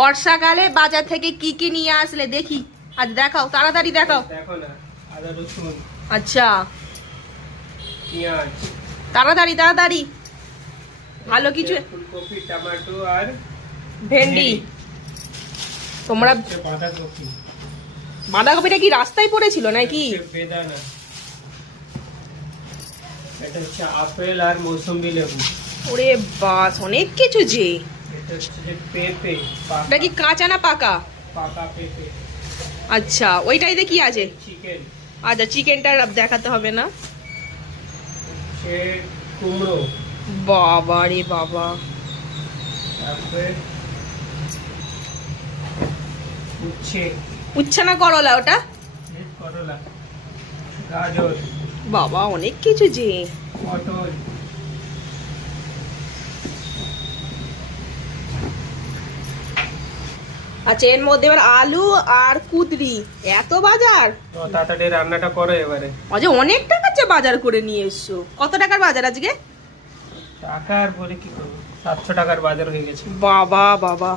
বর্ষাকালে বাজার থেকে কি কি নিয়ে আসলে দেখি, আজ দেখাও, তাড়াতাড়ি দেখাও। দেখো না, আদা রসুন, আচ্ছা পেঁয়াজ, তাড়াতাড়ি তাড়াতাড়ি, ভালো কিছু। ফুলকপি, টমেটো আর ভেন্ডি। তোমরা বাঁধাকপি। বাঁধাকপিটা কি রাস্তায় পড়েছিল নাকি? বেদানা, এটা হচ্ছে আপেল আর মৌসুম্বি লেবু। ওরে বাস, অনেক কিছু যে। এটা হচ্ছে যে পেঁপে, এটা কি কাঁচা না পাকা? পাকা পেঁপে। আচ্ছা, ওইটাইতে কি আছে? চিকেন। আচ্ছা, চিকেনটা দেখাতে হবে না। হচ্ছে কুমড়ো। বাবা রে বাবা। তারপরে উচ্ছে, উচ্ছে না করলা ওটা? করলা, গাজর, বাবা অনেক কিছু যে। পটল, আচ্ছা, এর মধ্যে এবার আলু আর কুদরি, এত বাজার। তো তাড়াতাড়ি রান্নাটা করো এবারে। আজ অনেক টাকার যে বাজার করে নিয়ে এসছো। কত টাকার বাজার আজকে? টাকা আর বলে কি করবো, 700 টাকার বাজার হয়ে গেছে। বাবা বাবা।